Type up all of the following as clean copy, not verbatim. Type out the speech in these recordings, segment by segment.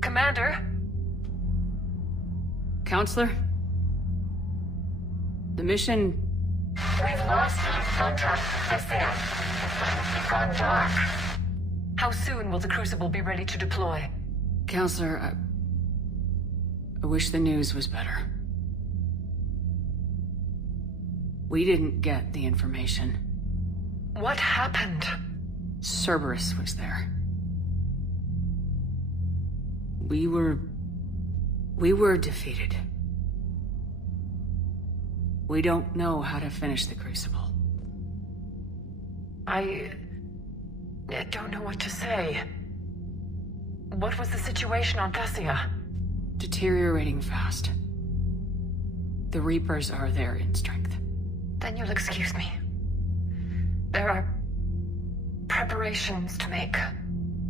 Commander? Counselor? The mission... We've lost contact with Thessia. It's gone dark. How soon will the Crucible be ready to deploy? Counselor, I wish the news was better. We didn't get the information. What happened? Cerberus was there. We were defeated. We don't know how to finish the Crucible. I don't know what to say. What was the situation on Thessia? Deteriorating fast. The Reapers are there in strength. Then you'll excuse me. There are preparations to make.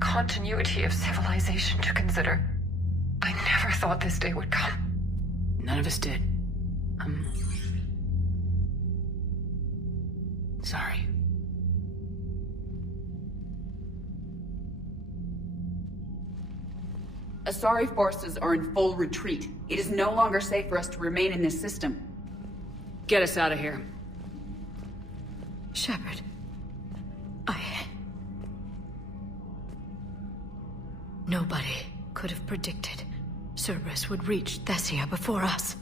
Continuity of civilization to consider. I never thought this day would come. None of us did. Sorry. Asari forces are in full retreat. It is no longer safe for us to remain in this system. Get us out of here. Shepard. Nobody could have predicted Cerberus would reach Thessia before us.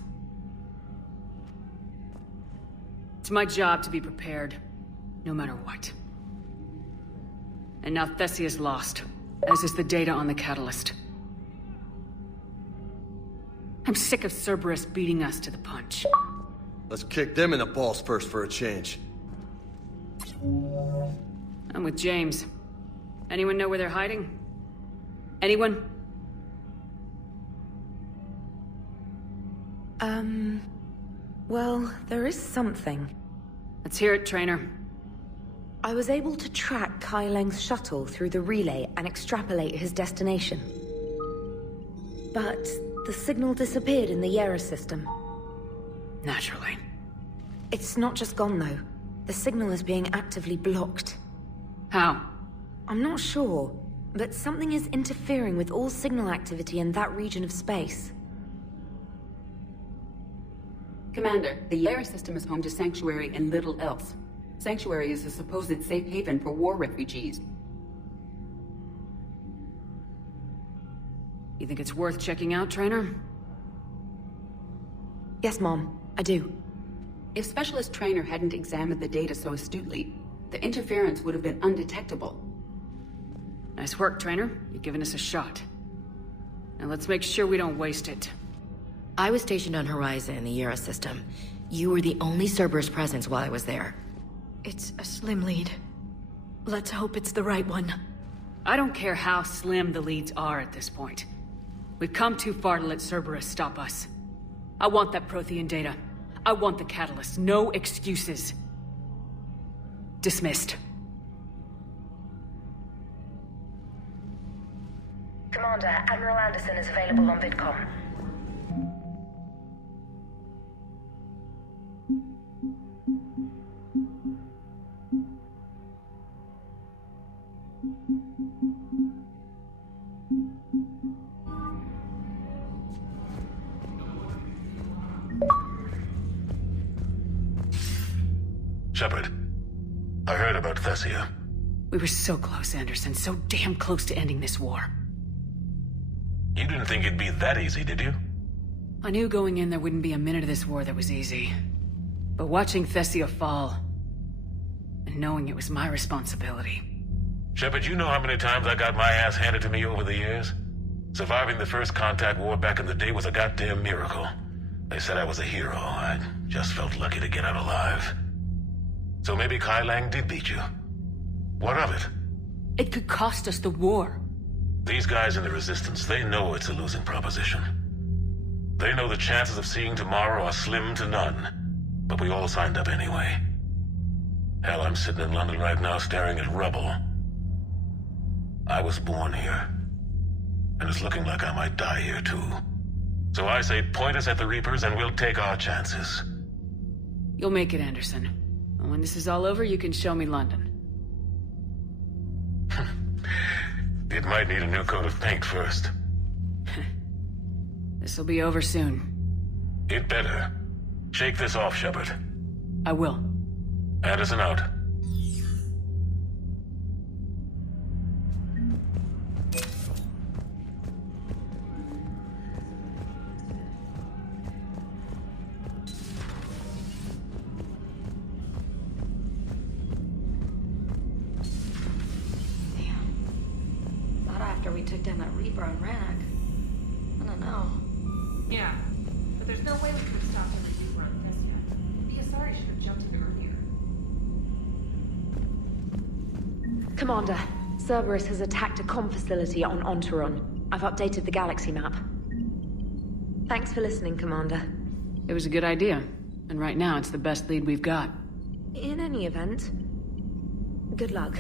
It's my job to be prepared, no matter what. And now Thessia's lost, as is the data on the catalyst. I'm sick of Cerberus beating us to the punch. Let's kick them in the balls first for a change. I'm with James. Anyone know where they're hiding? Anyone? Well, there is something. Let's hear it, Trainer. I was able to track Kai Leng's shuttle through the relay and extrapolate his destination. But the signal disappeared in the Yera system. Naturally. It's not just gone, though. The signal is being actively blocked. How? I'm not sure, but something is interfering with all signal activity in that region of space. Commander, the Yera system is home to Sanctuary and little else. Sanctuary is a supposed safe haven for war refugees. You think it's worth checking out, Trainer? Yes, Mom, I do. If Specialist Trainer hadn't examined the data so astutely, the interference would have been undetectable. Nice work, Trainer. You've given us a shot. Now let's make sure we don't waste it. I was stationed on Horizon in the Yera system. You were the only Cerberus presence while I was there. It's a slim lead. Let's hope it's the right one. I don't care how slim the leads are at this point. We've come too far to let Cerberus stop us. I want that Prothean data. I want the catalyst. No excuses. Dismissed. Commander, Admiral Anderson is available on VidCom. Shepard, I heard about Thessia. We were so close, Anderson. So damn close to ending this war. You didn't think it'd be that easy, did you? I knew going in there wouldn't be a minute of this war that was easy. But watching Thessia fall, and knowing it was my responsibility. Shepard, you know how many times I got my ass handed to me over the years? Surviving the first contact war back in the day was a goddamn miracle. They said I was a hero. I just felt lucky to get out alive. So maybe Kai Lang did beat you. What of it? It could cost us the war. These guys in the Resistance, they know it's a losing proposition. They know the chances of seeing tomorrow are slim to none. But we all signed up anyway. Hell, I'm sitting in London right now staring at rubble. I was born here. And it's looking like I might die here too. So I say point us at the Reapers and we'll take our chances. You'll make it, Anderson. And when this is all over, you can show me London. It might need a new coat of paint first. This'll be over soon. It better. Shake this off, Shepard. I will. Anderson out. Not after we took down that Reaper on Rannoch. I don't know. Yeah, but there's no way we could have stopped the Reaper on Thessia. The Asari should have jumped it earlier. Commander, Cerberus has attacked a comm facility on Ontaron. I've updated the galaxy map. Thanks for listening, Commander. It was a good idea. And right now, it's the best lead we've got. In any event, good luck.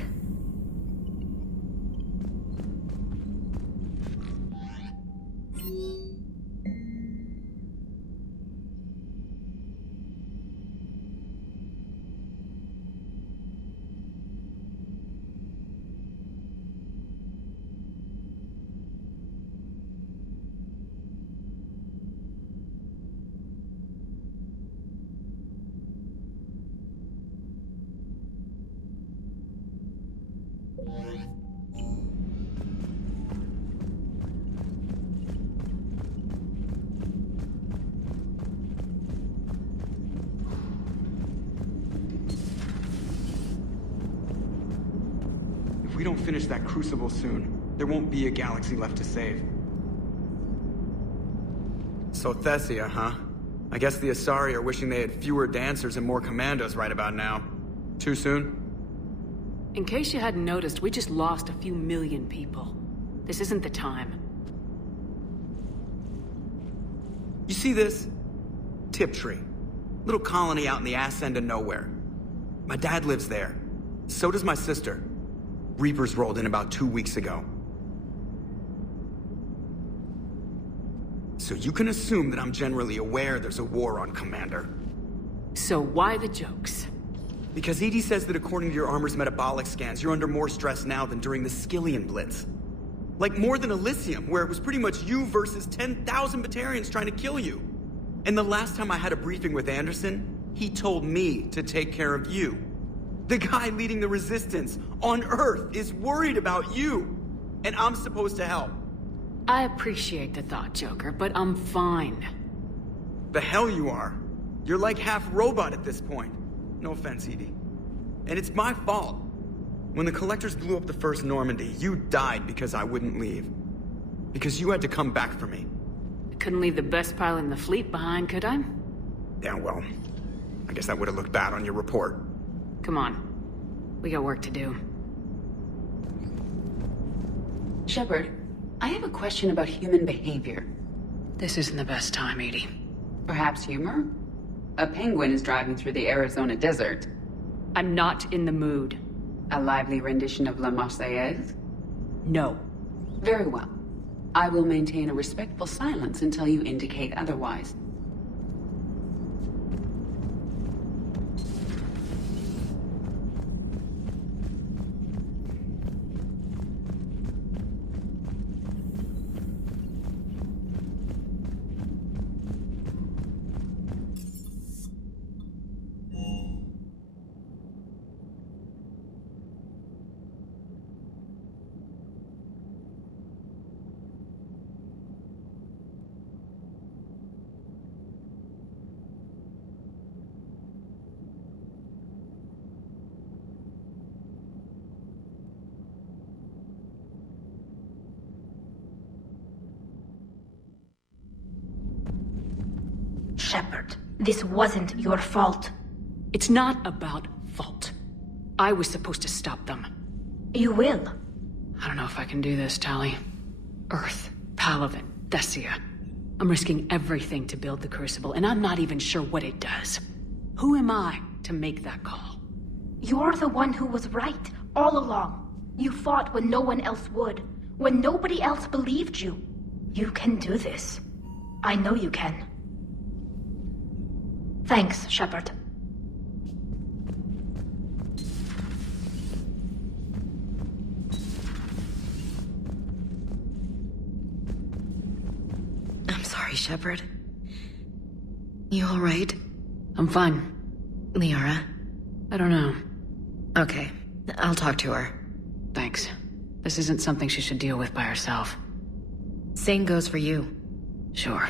If we don't finish that crucible soon, there won't be a galaxy left to save. So Thessia, huh? I guess the Asari are wishing they had fewer dancers and more commandos right about now. Too soon? In case you hadn't noticed, we just lost a few million people. This isn't the time. You see this? Tiptree. Little colony out in the ass end of nowhere. My dad lives there. So does my sister. Reapers rolled in about 2 weeks ago. So you can assume that I'm generally aware there's a war on, Commander. So why the jokes? Because EDI says that according to your armor's metabolic scans, you're under more stress now than during the Skillian Blitz. Like more than Elysium, where it was pretty much you versus 10,000 Batarians trying to kill you. And the last time I had a briefing with Anderson, he told me to take care of you. The guy leading the resistance on Earth is worried about you. And I'm supposed to help. I appreciate the thought, Joker, but I'm fine. The hell you are. You're like half robot at this point. No offense, Edie. And it's my fault. When the Collectors blew up the first Normandy, you died because I wouldn't leave. Because you had to come back for me. I couldn't leave the best pilot in the fleet behind, could I? Yeah, well, I guess that would have looked bad on your report. Come on. We got work to do. Shepard, I have a question about human behavior. This isn't the best time, Edie. Perhaps humor? A penguin is driving through the Arizona desert. I'm not in the mood. A lively rendition of La Marseillaise? No. Very well. I will maintain a respectful silence until you indicate otherwise. Shepard, this wasn't your fault. It's not about fault. I was supposed to stop them. You will. I don't know if I can do this, Tali. Earth, Palaven, Thessia. I'm risking everything to build the Crucible, and I'm not even sure what it does. Who am I to make that call? You're the one who was right, all along. You fought when no one else would, when nobody else believed you. You can do this. I know you can. Thanks, Shepard. sorry, Shepard. You alright? I'm fine. Liara? I don't know. Okay, I'll talk to her. Thanks. This isn't something she should deal with by herself. Same goes for you. Sure.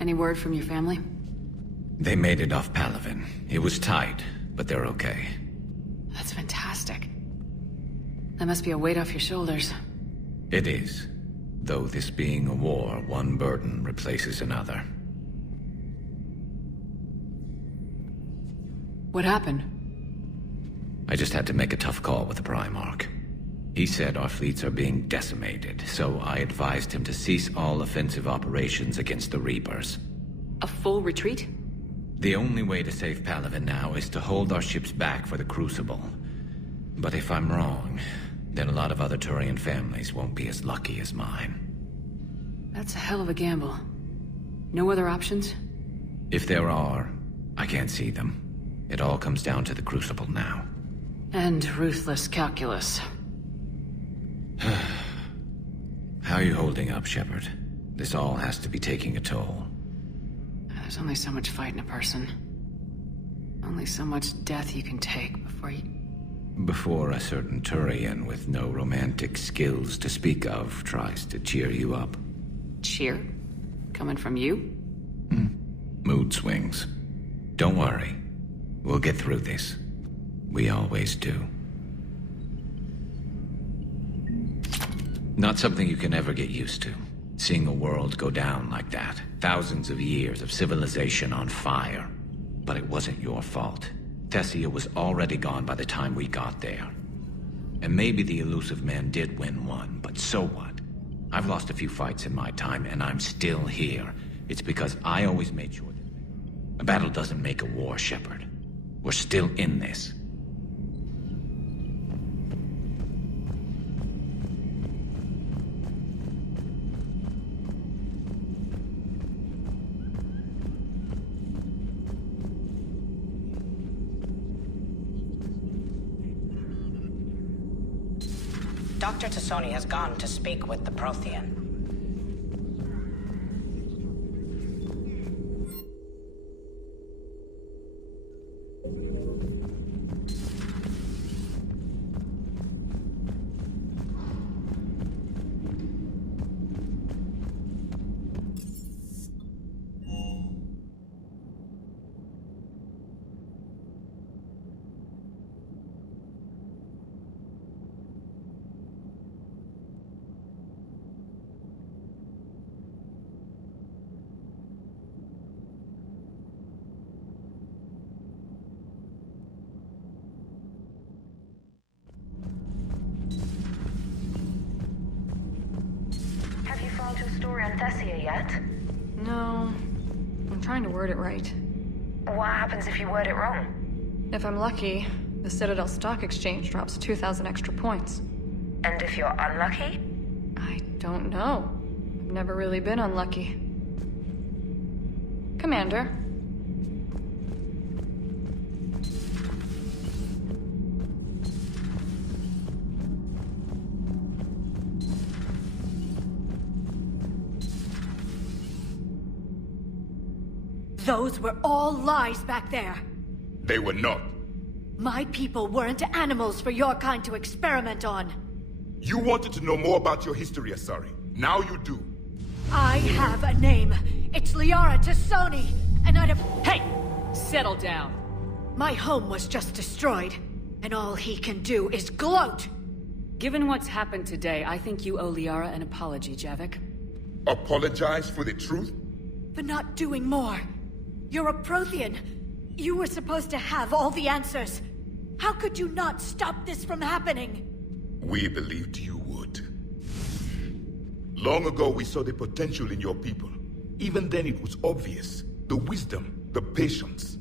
Any word from your family? They made it off Palaven. It was tight, but they're okay. That's fantastic. That must be a weight off your shoulders. It is. Though this being a war, one burden replaces another. What happened? I just had to make a tough call with the Primarch. He said our fleets are being decimated, so I advised him to cease all offensive operations against the Reapers. A full retreat? The only way to save Palaven now is to hold our ships back for the Crucible. But if I'm wrong, then a lot of other Turian families won't be as lucky as mine. That's a hell of a gamble. No other options? If there are, I can't see them. It all comes down to the Crucible now. And ruthless calculus. How are you holding up, Shepard? This all has to be taking a toll. There's only so much fight in a person. Only so much death you can take before you... Before a certain Turian with no romantic skills to speak of tries to cheer you up. Cheer? Coming from you? Mood swings. Don't worry. We'll get through this. We always do. Not something you can ever get used to. Seeing a world go down like that. Thousands of years of civilization on fire. But it wasn't your fault. Thessia was already gone by the time we got there. And maybe the elusive man did win one, but so what? I've lost a few fights in my time, and I'm still here. It's because I always made sure that... A battle doesn't make a war, Shepard. We're still in this. Dr. Tassoni has gone to speak with the Prothean. Story on Thessia yet? No. I'm trying to word it right. What happens if you word it wrong? If I'm lucky, the Citadel Stock Exchange drops 2,000 extra points. And if you're unlucky? I don't know. I've never really been unlucky. Commander. Those were all lies back there. They were not. My people weren't animals for your kind to experiment on. You wanted to know more about your history, Asari. Now you do. I have a name. It's Liara Tassoni, and I'd have... Hey! Settle down. My home was just destroyed, and all he can do is gloat. Given what's happened today, I think you owe Liara an apology, Javik. Apologize for the truth? For not doing more. You're a Prothean. You were supposed to have all the answers. How could you not stop this from happening? We believed you would. Long ago, we saw the potential in your people. Even then, it was obvious. The wisdom, the patience.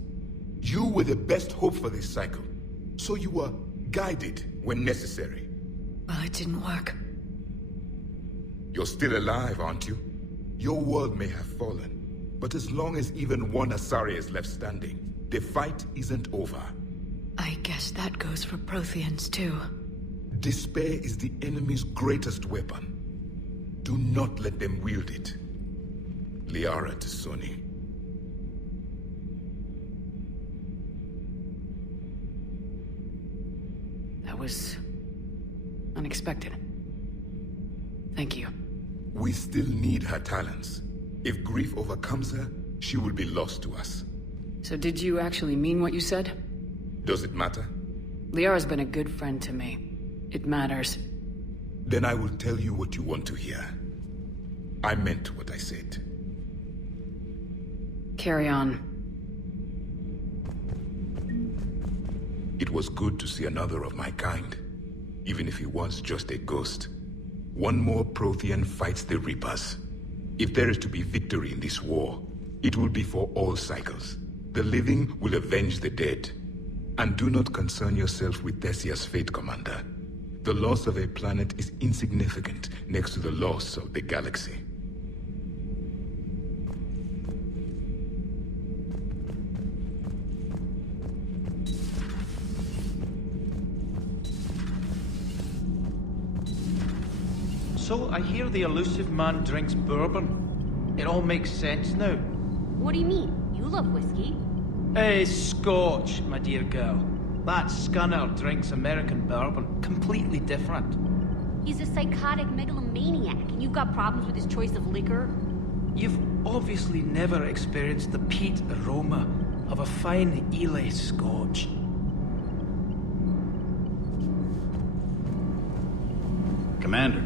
You were the best hope for this cycle. So you were guided when necessary. Well, it didn't work. You're still alive, aren't you? Your world may have fallen, but as long as even one Asari is left standing, the fight isn't over. I guess that goes for Protheans, too. Despair is the enemy's greatest weapon. Do not let them wield it. Liara T'Soni. That was... unexpected. Thank you. We still need her talents. If grief overcomes her, she will be lost to us. So did you actually mean what you said? Does it matter? Liara's been a good friend to me. It matters. Then I will tell you what you want to hear. I meant what I said. Carry on. It was good to see another of my kind, even if he was just a ghost. One more Prothean fights the Reapers. If there is to be victory in this war, it will be for all cycles. The living will avenge the dead. And do not concern yourself with Thessia's fate, Commander. The loss of a planet is insignificant next to the loss of the galaxy. So I hear the elusive man drinks bourbon. It all makes sense now. What do you mean? You love whiskey. Hey, Scotch, my dear girl. That scunner drinks American bourbon. Completely different. He's a psychotic megalomaniac, and you've got problems with his choice of liquor? You've obviously never experienced the peat aroma of a fine Ely Scotch. Commander.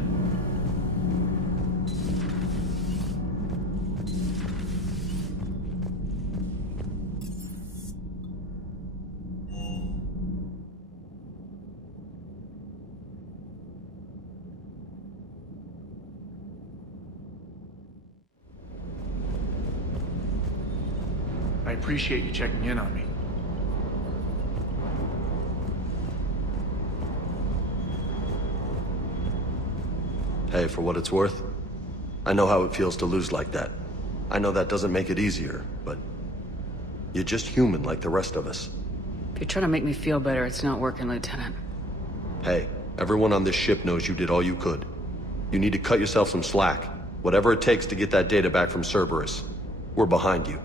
I appreciate you checking in on me. Hey, for what it's worth, I know how it feels to lose like that. I know that doesn't make it easier, but you're just human like the rest of us. If you're trying to make me feel better, it's not working, Lieutenant. Hey, everyone on this ship knows you did all you could. You need to cut yourself some slack. Whatever it takes to get that data back from Cerberus. We're behind you.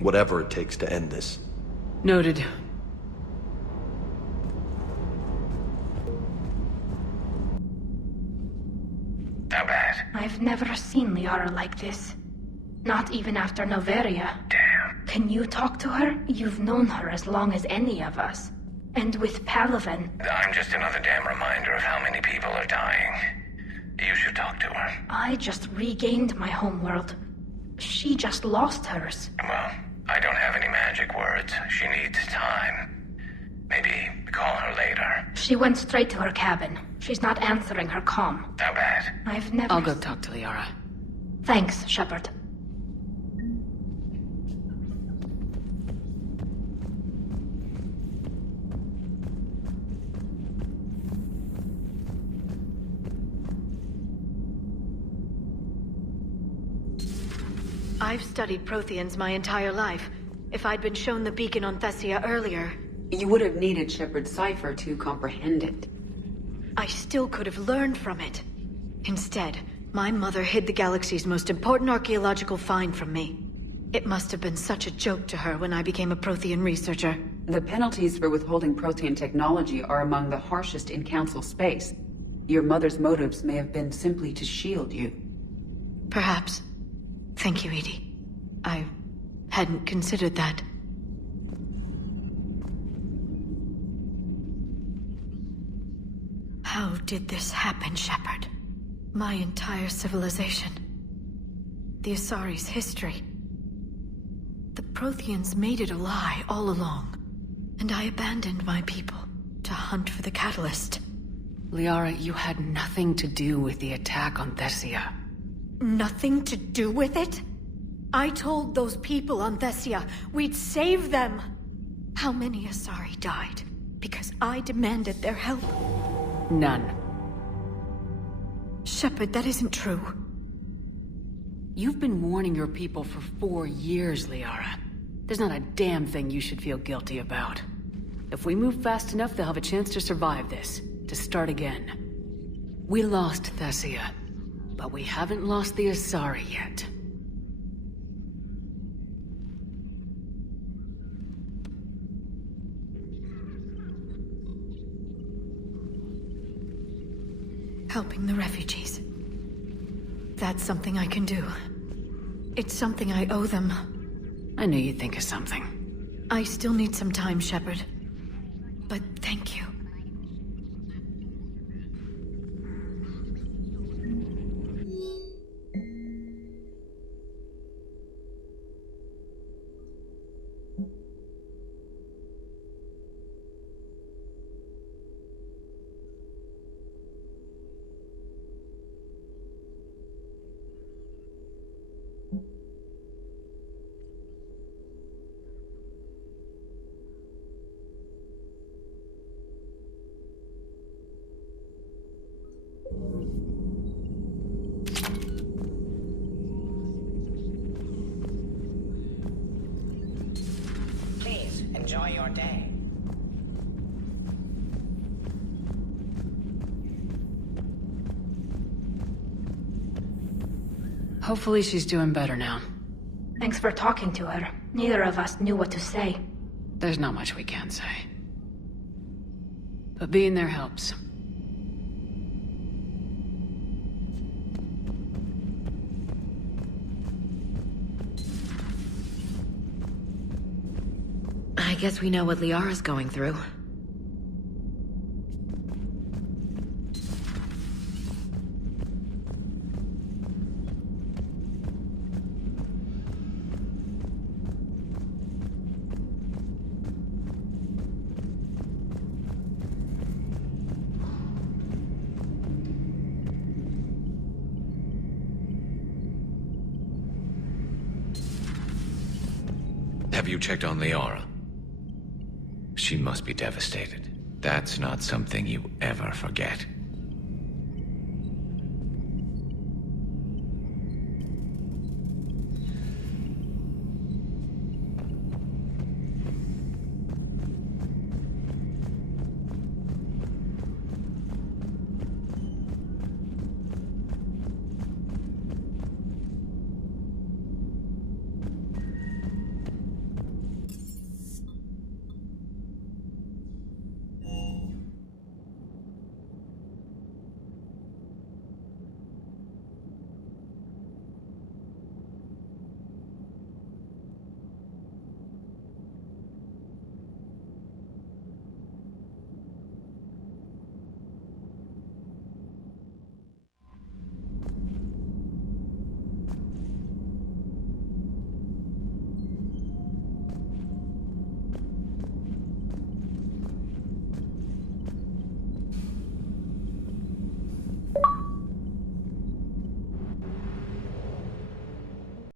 Whatever it takes to end this. Noted. How bad? I've never seen Liara like this. Not even after Noveria. Damn. Can you talk to her? You've known her as long as any of us. And with Palaven. I'm just another damn reminder of how many people are dying. You should talk to her. I just regained my homeworld. She just lost hers. Well, I don't have any magic words. She needs time. Maybe call her later. She went straight to her cabin. She's not answering her comm. How bad? I've never... I'll go talk to Liara. Thanks, Shepard. I've studied Protheans my entire life. If I'd been shown the beacon on Thessia earlier... You would have needed Shepard's cipher to comprehend it. I still could have learned from it. Instead, my mother hid the galaxy's most important archaeological find from me. It must have been such a joke to her when I became a Prothean researcher. The penalties for withholding Prothean technology are among the harshest in Council space. Your mother's motives may have been simply to shield you. Perhaps. Thank you, Edie. I hadn't considered that. How did this happen, Shepard? My entire civilization. The Asari's history. The Protheans made it a lie all along. And I abandoned my people to hunt for the catalyst. Liara, you had nothing to do with the attack on Thessia. Nothing to do with it? I told those people on Thessia we'd save them. How many Asari died because I demanded their help? None. Shepard, that isn't true. You've been warning your people for 4 years, Liara. There's not a damn thing you should feel guilty about. If we move fast enough, they'll have a chance to survive this, to start again. We lost Thessia, but we haven't lost the Asari yet. Helping the refugees. That's something I can do. It's something I owe them. I knew you'd think of something. I still need some time, Shepard. But thank you. Enjoy your day. Hopefully she's doing better now. Thanks for talking to her. Neither of us knew what to say. There's not much we can say. But being there helps. I guess we know what Liara's going through. Have you checked on Liara? She must be devastated. That's not something you ever forget.